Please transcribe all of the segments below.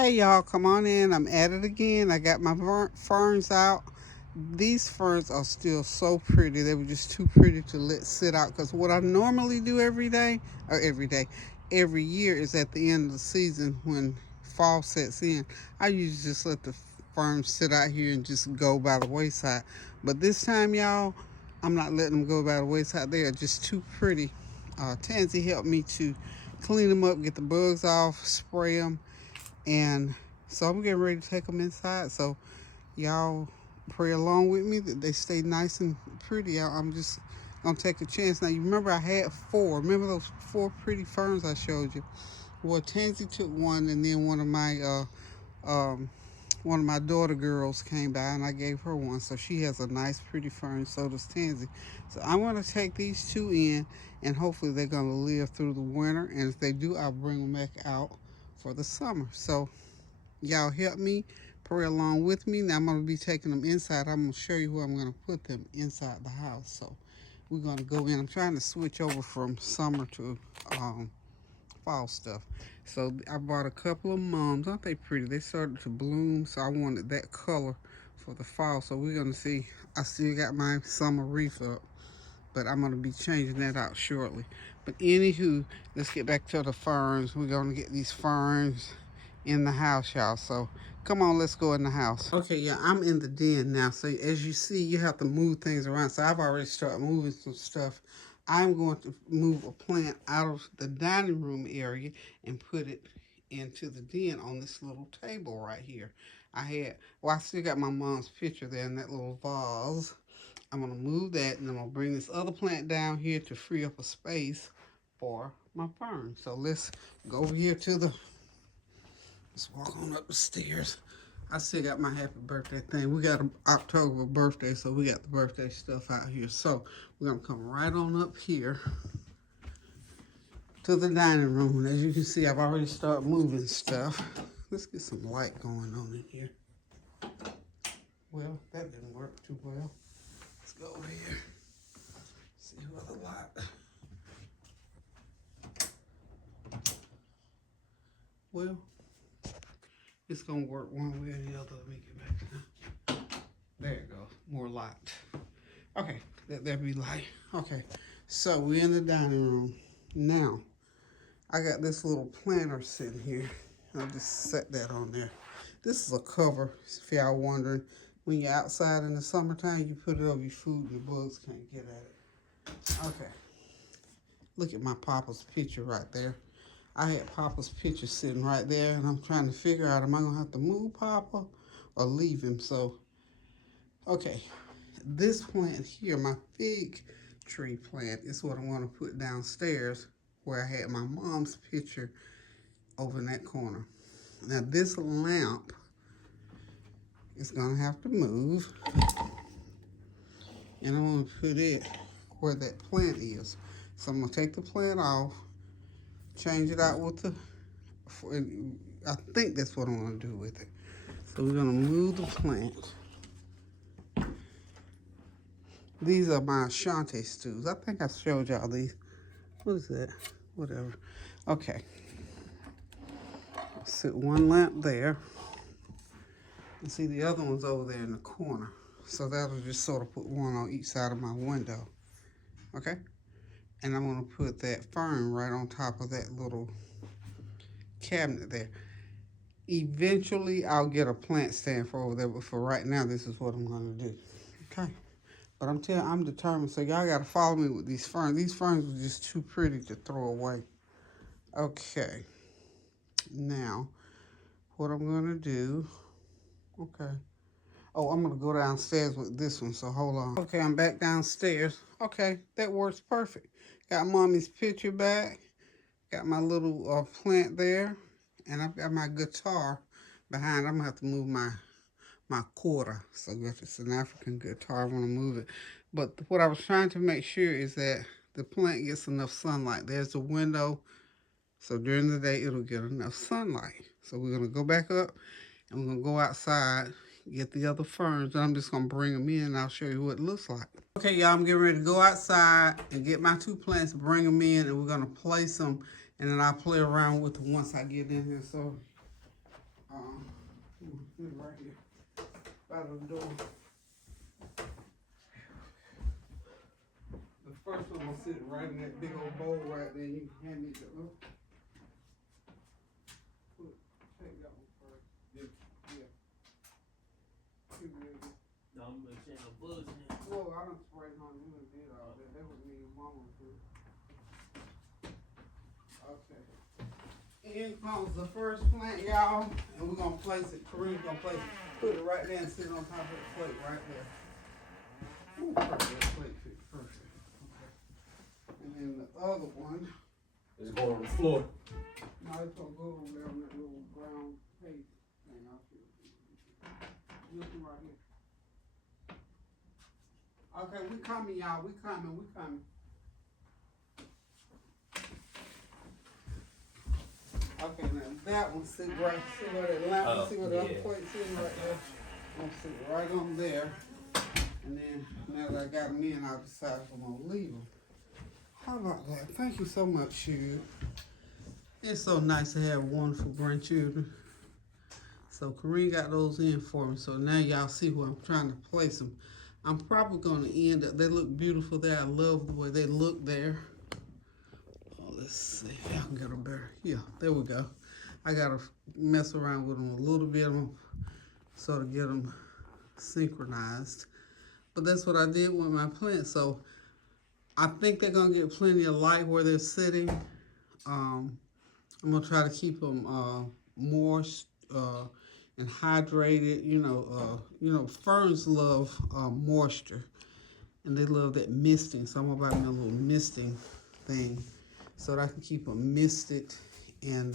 Hey y'all, come on in. I'm at it again. I got my ferns out. These ferns are still so pretty. They were just too pretty to let sit out because what I normally do every year is at the end of the season when fall sets in. I usually just let the ferns sit out here and just go by the wayside. But this time, y'all, I'm not letting them go by the wayside. They are just too pretty. Tansy helped me to clean them up, get the bugs off, spray them, and so I'm getting ready to take them inside. So y'all pray along with me that they stay nice and pretty. I'm just gonna take a chance. Now you remember I had four. Remember those four pretty ferns I showed you? Well, Tansy took one, and then one of my daughter girls came by, and I gave her one. So she has a nice, pretty fern. So does Tansy. So I'm gonna take these two in, and hopefully they're gonna live through the winter. And if they do, I'll bring them back out for the summer. So y'all help me, pray along with me. Now I'm going to be taking them inside. I'm going to show you where I'm going to put them inside the house. So we're going to go in. I'm trying to switch over from summer to fall stuff. So I bought a couple of mums. Aren't they pretty? They started to bloom, so I wanted that color for the fall. So we're going to see. I still got my summer wreath up, but I'm going to be changing that out shortly. But anywho, let's get back to the ferns. We're going to get these ferns in the house, y'all. So come on, let's go in the house. Okay, yeah, I'm in the den now. So as you see, you have to move things around. So I've already started moving some stuff. I'm going to move a plant out of the dining room area and put it into the den on this little table right here. I still got my mom's picture there in that little vase. I'm going to move that, and I'm going to bring this other plant down here to free up a space for my fern. So let's go over here to the Let's walk on up the stairs. I still got my happy birthday thing. We got an October birthday, so we got the birthday stuff out here. So we're gonna come right on up here to the dining room. And as you can see, I've already started moving stuff. Let's get some light going on in here. Well, that didn't work too well. Let's go over here. See what other light. Well, it's gonna work one way or the other. Let me get back. There it goes. More light. Okay, let there be light. Okay, so we're in the dining room. Now, I got this little planter sitting here. I'll just set that on there. This is a cover, if y'all wondering. When you're outside in the summertime, you put it over your food and the bugs can't get at it. Okay, look at my Papa's picture right there. I had Papa's picture sitting right there, and I'm trying to figure out, am I going to have to move Papa or leave him? So, okay, this plant here, my fig tree plant, is what I want to put downstairs where I had my mom's picture over in that corner. Now, this lamp is going to have to move, and I'm going to put it where that plant is. So I'm going to take the plant off, change it out with I think that's what I'm going to do with it. So we're going to move the plant. These are my Ashanti stews. I think I showed y'all these. What is that? Whatever. Okay. I'll sit one lamp there. And see, the other one's over there in the corner. So that'll just sort of put one on each side of my window. Okay? And I'm going to put that fern right on top of that little cabinet there. Eventually, I'll get a plant stand for over there, but for right now, this is what I'm going to do. Okay? But I'm determined, so y'all got to follow me with these ferns. These ferns are just too pretty to throw away. Okay. Now, what I'm going to do, okay. Oh, I'm going to go downstairs with this one, so hold on. Okay, I'm back downstairs. Okay, that works perfect. Got Mommy's picture back. Got my little plant there. And I've got my guitar behind. I'm going to have to move my quarter. So if it's an African guitar, I want to move it. But what I was trying to make sure is that the plant gets enough sunlight. There's a window. So during the day, it'll get enough sunlight. So we're going to go back up and we're going to go outside, get the other ferns, and I'm just going to bring them in and I'll show you what it looks like. Okay, y'all, I'm getting ready to go outside and get my two plants, bring them in, and we're going to place them, and then I'll play around with them once I get in here. So Right here by the door. The first one will sit right in that big old bowl right there. You can hand me the take that one first. Yeah. No, I'm gonna say no bugs now. Whoa, I done sprayed on you and did all that. That was me and mama too. Okay. In comes the first plant, y'all, and we're gonna place it. Kerrem's gonna place it. Put it right there and sit on top of the plate right there. Ooh, perfect. That plate fit perfect. Okay. And then the other one. It's going on the floor. No, it's gonna go over there on that little brown paste thing out here. This one right here. Okay, we coming, y'all. We coming. Okay, now that one sit where that lamp, see where the other plate sitting right there. I'm gonna sit right on there. And then now that I got them in, I'll decide if I'm gonna leave them. How about that? Thank you so much, Shu. It's so nice to have wonderful grandchildren. So Kerrem got those in for me. So now y'all see where I'm trying to place them. I'm probably going to end up, they look beautiful there. I love the way they look there. Oh, let's see if I can get them better. Yeah, there we go. I got to mess around with them a little bit so to get them synchronized. But that's what I did with my plants. So I think they're going to get plenty of light where they're sitting. I'm going to try to keep them moist and hydrated. You know, ferns love moisture, and they love that misting. So I'm gonna buy me a little misting thing so that I can keep them misted. And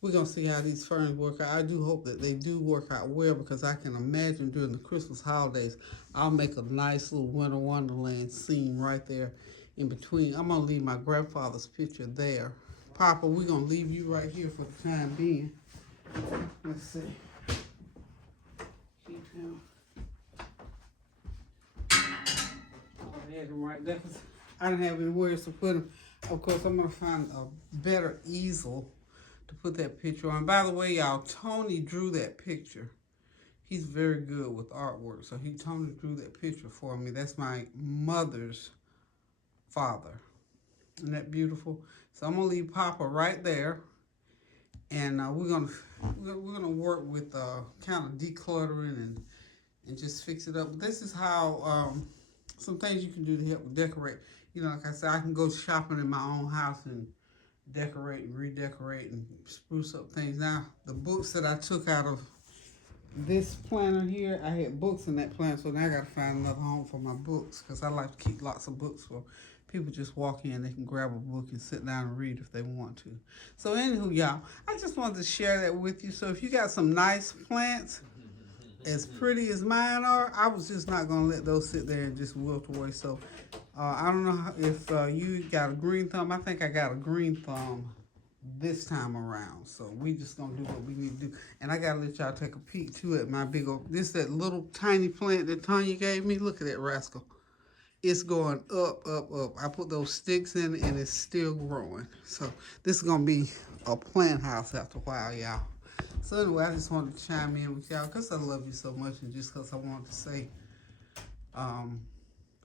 we're gonna see how these ferns work out. I do hope that they do work out well, because I can imagine during the Christmas holidays, I'll make a nice little winter wonderland scene right there in between. I'm gonna leave my grandfather's picture there. Papa, we're gonna leave you right here for the time being. Let's see. Keep him. I had him right there because I didn't have anywhere to put him. Of course, I'm gonna find a better easel to put that picture on. By the way, y'all, Tony drew that picture. He's very good with artwork, so Tony drew that picture for me. That's my mother's father. Isn't that beautiful? So I'm gonna leave Papa right there, and we're gonna work with kind of decluttering and just fix it up. But this is how some things you can do to help decorate. You know, like I said, I can go shopping in my own house and decorate and redecorate and spruce up things. Now, the books that I took out of this planner here, I had books in that planner, so now I gotta find another home for my books, because I like to keep lots of books for people. Just walk in, they can grab a book and sit down and read if they want to. So anywho, y'all, I just wanted to share that with you. So if you got some nice plants, as pretty as mine are, I was just not gonna let those sit there and just wilt away. So I don't know if you got a green thumb. I think I got a green thumb this time around. So we just gonna do what we need to do. And I gotta let y'all take a peek too at my big old, that little tiny plant that Tonya gave me. Look at that rascal. It's going up, up, up. I put those sticks in and it's still growing. So this is gonna be a plant house after a while, y'all. So anyway, I just wanted to chime in with y'all because I love you so much, and just because I wanted to say,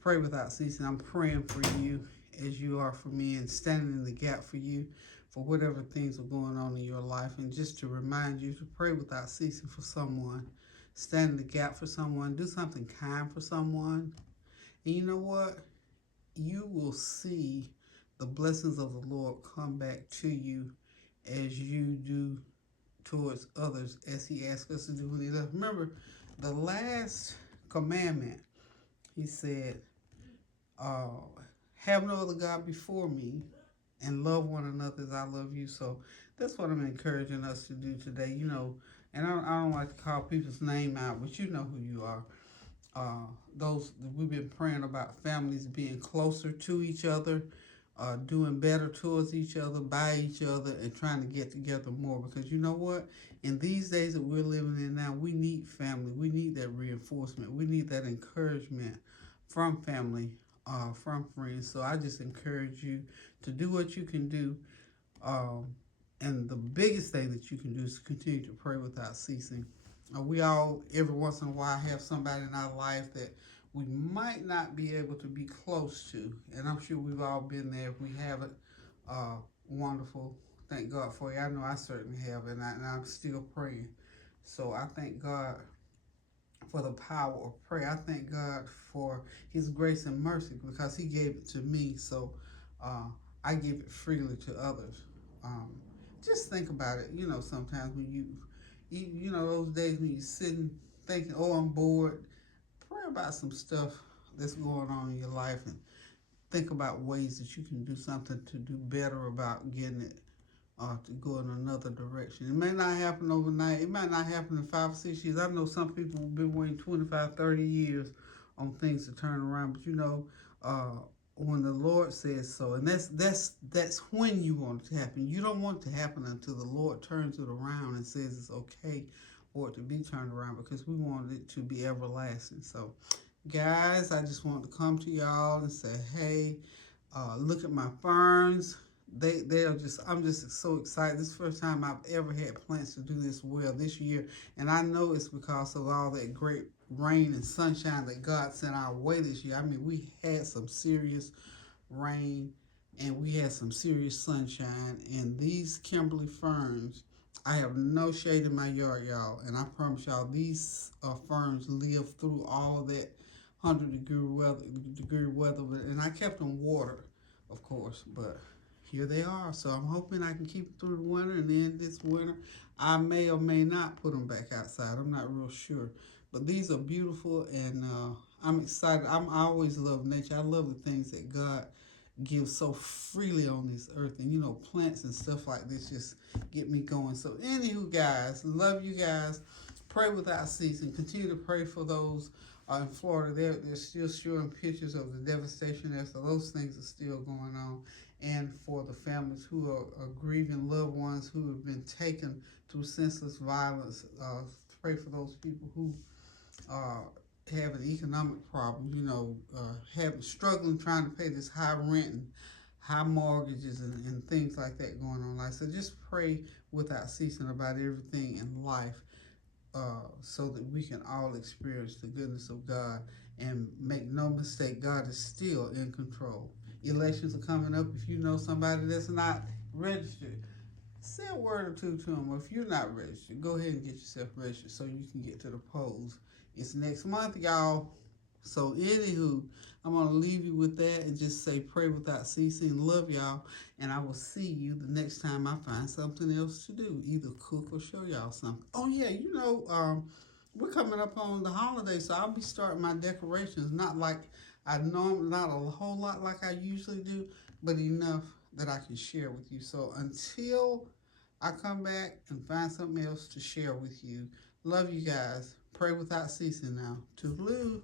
pray without ceasing. I'm praying for you as you are for me, and standing in the gap for you for whatever things are going on in your life. And just to remind you to pray without ceasing for someone, stand in the gap for someone, do something kind for someone. And you know what? You will see the blessings of the Lord come back to you as you do towards others, as he asks us to do when he does. Remember, the last commandment, he said, have no other God before me, and love one another as I love you. So that's what I'm encouraging us to do today. You know, and I don't like to call people's name out, but you know who you are. Those we've been praying about, families being closer to each other, doing better towards each other, by each other, and trying to get together more. Because you know what? In these days that we're living in now, we need family. We need that reinforcement. We need that encouragement from family, from friends. So I just encourage you to do what you can do And the biggest thing that you can do is continue to pray without ceasing. We all, every once in a while, have somebody in our life that we might not be able to be close to. And I'm sure we've all been there. If we haven't, wonderful. Thank God for you. I know I certainly have, and I'm still praying. So I thank God for the power of prayer. I thank God for His grace and mercy because He gave it to me. So uh, I give it freely to others. Um, just think about it. You know, sometimes when you know, those days when you're sitting thinking, oh, I'm bored, pray about some stuff that's going on in your life and think about ways that you can do something to do better about getting it to go in another direction. It may not happen overnight. It might not happen in 5 or 6 years. I know some people have been waiting 25, 30 years on things to turn around, but you know, uh, when the Lord says so, and that's when you want it to happen. You don't want it to happen until the Lord turns it around and says it's okay for it to be turned around because we want it to be everlasting. So, guys, I just want to come to y'all and say, hey, look at my ferns. They are just, I'm just so excited. This is the first time I've ever had plants to do this well this year, and I know it's because of all that great rain and sunshine that God sent our way this year. I mean, we had some serious rain and we had some serious sunshine, and these Kimberly ferns, I have no shade in my yard, y'all, and I promise y'all these ferns live through all of that 100-degree weather, and I kept them watered, of course, but here they are. So I'm hoping I can keep them through the winter, and then this winter I may or may not put them back outside. I'm not real sure, but these are beautiful, and I'm excited. I always love nature. I love the things that God gives so freely on this earth, and you know, plants and stuff like this just get me going. So anywho, guys, love you guys. Pray without ceasing. Continue to pray for those in Florida. They're still showing pictures of the devastation there, so those things are still going on. And for the families who are grieving loved ones who have been taken through senseless violence, pray for those people who uh, have an economic problem, you know, struggling trying to pay this high rent and high mortgages and things like that going on. Like, so just pray without ceasing about everything in life, so that we can all experience the goodness of God. And make no mistake, God is still in control. Elections are coming up. If you know somebody that's not registered, say a word or two to them. Or if you're not registered, go ahead and get yourself registered so you can get to the polls. It's next month, y'all. So anywho, I'm going to leave you with that and just say pray without ceasing. Love y'all. And I will see you the next time I find something else to do. Either cook or show y'all something. Oh yeah, you know, we're coming up on the holidays, so I'll be starting my decorations. Not like I normally, not a whole lot like I usually do, but enough that I can share with you. So until I come back and find something else to share with you. Love you guys. Pray without ceasing now. Toodaloo.